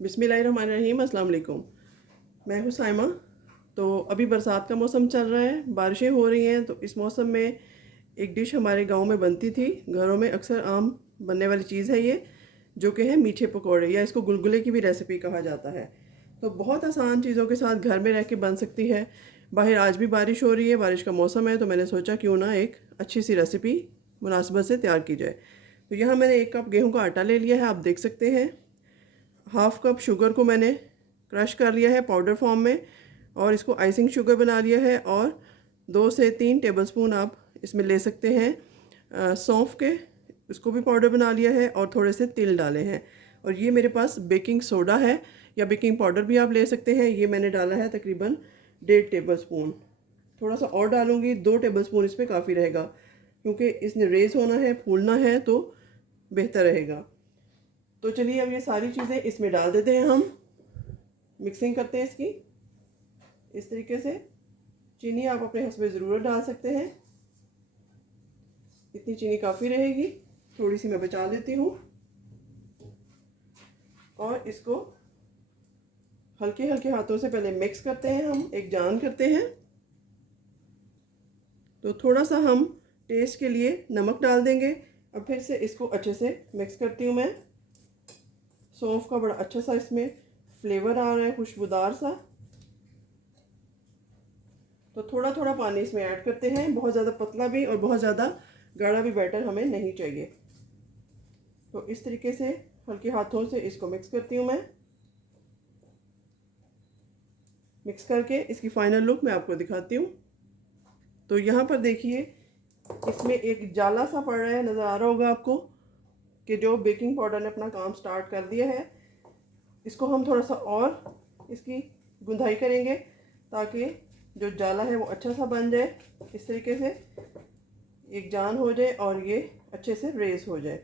बिस्मिल्लाहिर्रहमानिर्रहीम, अस्सलाम वालेकुम। मैं हूँ साइमा। तो अभी बरसात का मौसम चल रहा है, बारिशें हो रही हैं। तो इस मौसम में एक डिश हमारे गांव में बनती थी, घरों में अक्सर आम बनने वाली चीज़ है ये, जो कि है मीठे पकौड़े, या इसको गुलगुले की भी रेसिपी कहा जाता है। तो बहुत आसान चीज़ों के साथ घर में रह के बन सकती है। बाहर आज भी बारिश हो रही है, बारिश का मौसम है, तो मैंने सोचा क्यों ना एक अच्छी सी रेसिपी मुनासिबत से तैयार की जाए। तो यहाँ मैंने 1 कप गेहूँ का आटा ले लिया है, आप देख सकते हैं। हाफ़ कप शुगर को मैंने क्रश कर लिया है पाउडर फॉर्म में, और इसको आइसिंग शुगर बना लिया है। और 2 से 3 टेबलस्पून आप इसमें ले सकते हैं सौंफ के, इसको भी पाउडर बना लिया है, और थोड़े से तिल डाले हैं। और ये मेरे पास बेकिंग सोडा है, या बेकिंग पाउडर भी आप ले सकते हैं। ये मैंने डाला है तकरीबन 1.5 टेबलस्पून। थोड़ा सा और डालूँगी, 2 टेबलस्पून इसमें काफ़ी रहेगा, क्योंकि इसने रेज़ होना है, फूलना है, तो बेहतर रहेगा। तो चलिए अब ये सारी चीज़ें इसमें डाल देते हैं, हम मिक्सिंग करते हैं इसकी इस तरीके से। चीनी आप अपने हस्बे ज़रूरत डाल सकते हैं, इतनी चीनी काफ़ी रहेगी, थोड़ी सी मैं बचा लेती हूँ। और इसको हल्के हल्के हाथों से पहले मिक्स करते हैं, हम एक जान करते हैं। तो थोड़ा सा हम टेस्ट के लिए नमक डाल देंगे। अब फिर से इसको अच्छे से मिक्स करती हूँ मैं। सौंफ का बड़ा अच्छा सा इसमें फ्लेवर आ रहा है, खुशबूदार सा। तो थोड़ा थोड़ा पानी इसमें ऐड करते हैं, बहुत ज़्यादा पतला भी और बहुत ज़्यादा गाढ़ा भी बैटर हमें नहीं चाहिए। तो इस तरीके से हल्के हाथों से इसको मिक्स करती हूँ मैं। मिक्स करके इसकी फाइनल लुक मैं आपको दिखाती हूँ। तो यहाँ पर देखिए, इसमें एक जाला सा पड़ रहा है, नज़र आ रहा होगा आपको कि जो बेकिंग पाउडर ने अपना काम स्टार्ट कर दिया है। इसको हम थोड़ा सा और इसकी गुंदाई करेंगे, ताकि जो जाला है वो अच्छा सा बन जाए, इस तरीके से एक जान हो जाए और ये अच्छे से रेस हो जाए।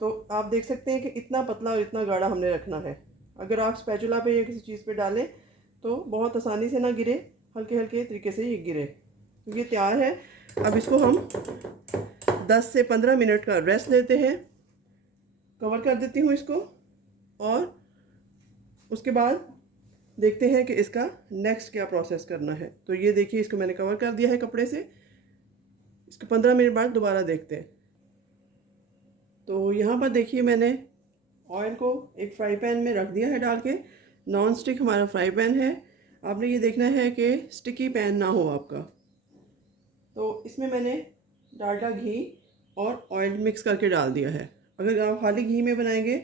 तो आप देख सकते हैं कि इतना पतला और इतना गाढ़ा हमने रखना है। अगर आप स्पैचुला पे या किसी चीज़ पे डालें तो बहुत आसानी से ना गिरे, हल्के हल्के तरीके से ये गिरे। तो ये तैयार है। अब इसको हम 10 से 15 मिनट का रेस्ट देते हैं। कवर कर देती हूँ इसको, और उसके बाद देखते हैं कि इसका नेक्स्ट क्या प्रोसेस करना है। तो ये देखिए, इसको मैंने कवर कर दिया है कपड़े से। इसको 15 मिनट बाद दोबारा देखते हैं। तो यहाँ पर देखिए, मैंने ऑयल को एक फ्राई पैन में रख दिया है डाल के। नॉन स्टिक हमारा फ्राई पैन है। आपने ये देखना है कि स्टिकी पैन ना हो आपका। तो इसमें मैंने डालडा घी और ऑयल मिक्स करके डाल दिया है। अगर आप खाली घी में बनाएंगे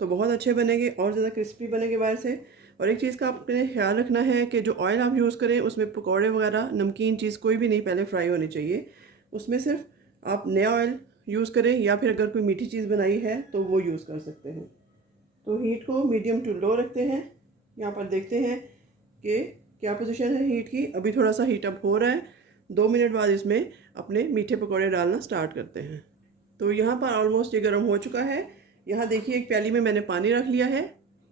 तो बहुत अच्छे बनेंगे और ज़्यादा क्रिस्पी बनेंगे बाहर से। और एक चीज़ का आपने ख्याल रखना है कि जो ऑयल आप यूज़ करें उसमें पकौड़े वगैरह नमकीन चीज़ कोई भी नहीं पहले फ्राई होनी चाहिए। उसमें सिर्फ आप नया ऑयल यूज़ करें, या फिर अगर कोई मीठी चीज़ बनाई है तो वो यूज़ कर सकते हैं। तो हीट को मीडियम टू लो रखते हैं। यहाँ पर देखते हैं कि क्या पोजीशन है हीट की। अभी थोड़ा सा हीट अप हो रहा है। 2 मिनट बाद इसमें अपने मीठे पकौड़े डालना स्टार्ट करते हैं। तो यहाँ पर ऑलमोस्ट ये गर्म हो चुका है। यहाँ देखिए, एक प्याली में मैंने पानी रख लिया है।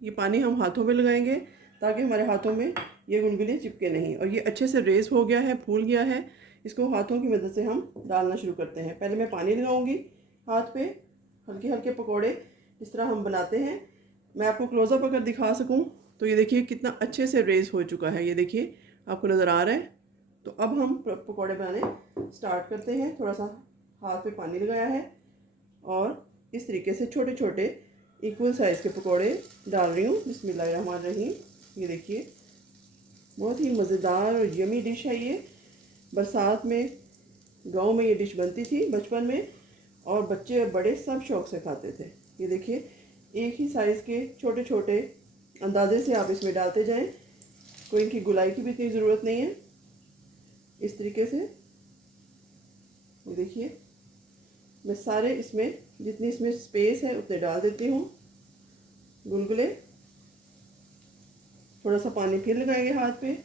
ये पानी हम हाथों में लगाएंगे, ताकि हमारे हाथों में ये गुलगुले चिपके नहीं। और ये अच्छे से रेस हो गया है, फूल गया है। इसको हाथों की मदद से हम डालना शुरू करते हैं। पहले मैं पानी लगाऊंगी हाथ पे, हल्के हल्के पकौड़े जिस तरह हम बनाते हैं। मैं आपको क्लोजअप अगर दिखा सकूं तो ये देखिए कितना अच्छे से रेस हो चुका है। ये देखिए, आपको नज़र आ रहा है। तो अब हम पकौड़े बनाने स्टार्ट करते हैं। थोड़ा सा हाथ पे पानी लगाया है, और इस तरीके से छोटे छोटे इक्वल साइज़ के पकौड़े डाल रही हूँ। बिस्मिल्लाहिर्रहमानिर्रहीम। ये देखिए, बहुत ही मज़ेदार और यमी डिश है ये। बरसात में गांव में ये डिश बनती थी बचपन में, और बच्चे और बड़े सब शौक से खाते थे। ये देखिए, एक ही साइज़ के छोटे छोटे अंदाजे से आप इसमें डालते जाएं, कोई इनकी गुलाई की भी इतनी ज़रूरत नहीं है। इस तरीके से ये देखिए, मैं सारे इसमें जितनी इसमें स्पेस है उतने डाल देती हूँ गुलगुले। थोड़ा सा पानी फिर लगाएंगे हाथ पे,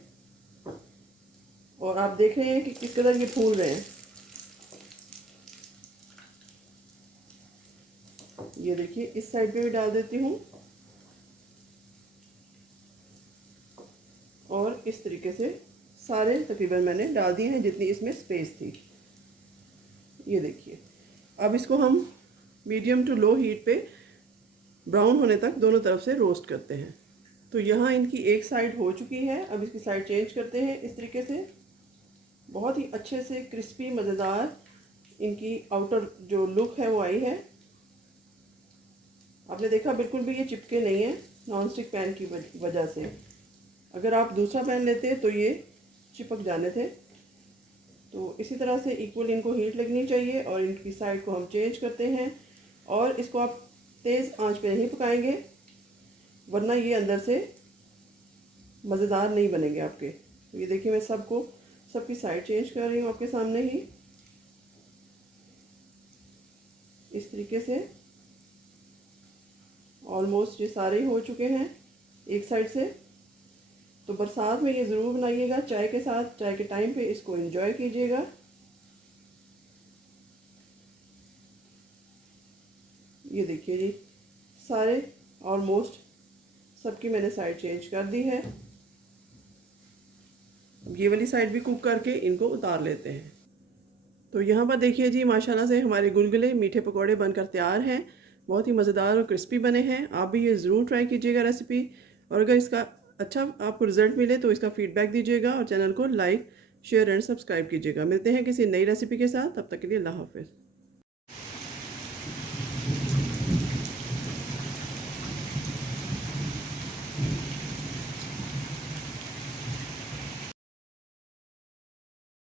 और आप देख रहे हैं कि किस कदर ये फूल रहे हैं। ये देखिए, इस साइड पे भी डाल देती हूँ, और इस तरीके से सारे तकरीबन मैंने डाल दिए हैं जितनी इसमें स्पेस थी। ये देखिए, अब इसको हम मीडियम टू लो हीट पे ब्राउन होने तक दोनों तरफ से रोस्ट करते हैं। तो यहाँ इनकी एक साइड हो चुकी है, अब इसकी साइड चेंज करते हैं इस तरीके से। बहुत ही अच्छे से क्रिस्पी मज़ेदार इनकी आउटर जो लुक है वो आई है। आपने देखा बिल्कुल भी ये चिपके नहीं है नॉन स्टिक पैन की वजह से। अगर आप दूसरा पैन लेते तो ये चिपक जाने थे। तो इसी तरह से इक्वल इनको हीट लगनी चाहिए और इनकी साइड को हम चेंज करते हैं। और इसको आप तेज़ आंच पे नहीं पकाएंगे वरना ये अंदर से मज़ेदार नहीं बनेंगे आपके। तो ये देखिए मैं सबकी साइड चेंज कर रही हूँ आपके सामने ही इस तरीके से। ऑलमोस्ट ये सारे हो चुके हैं एक साइड से। तो बरसात में ये ज़रूर बनाइएगा चाय के साथ, चाय के टाइम पे इसको एंजॉय कीजिएगा। ये देखिए जी सारे ऑलमोस्ट सबकी मैंने साइड चेंज कर दी है। ये वाली साइड भी कुक करके इनको उतार लेते हैं। तो यहाँ पर देखिए जी माशाल्लाह से हमारे गुलगुले मीठे पकोड़े बनकर तैयार हैं। बहुत ही मज़ेदार और क्रिस्पी बने हैं। आप भी ये ज़रूर ट्राई कीजिएगा रेसिपी। और अगर इसका अच्छा आपको रिज़ल्ट मिले तो इसका फीडबैक दीजिएगा और चैनल को लाइक शेयर एंड सब्सक्राइब कीजिएगा। मिलते हैं किसी नई रेसिपी के साथ, तब तक के लिए अल्लाह हाफ़िज़।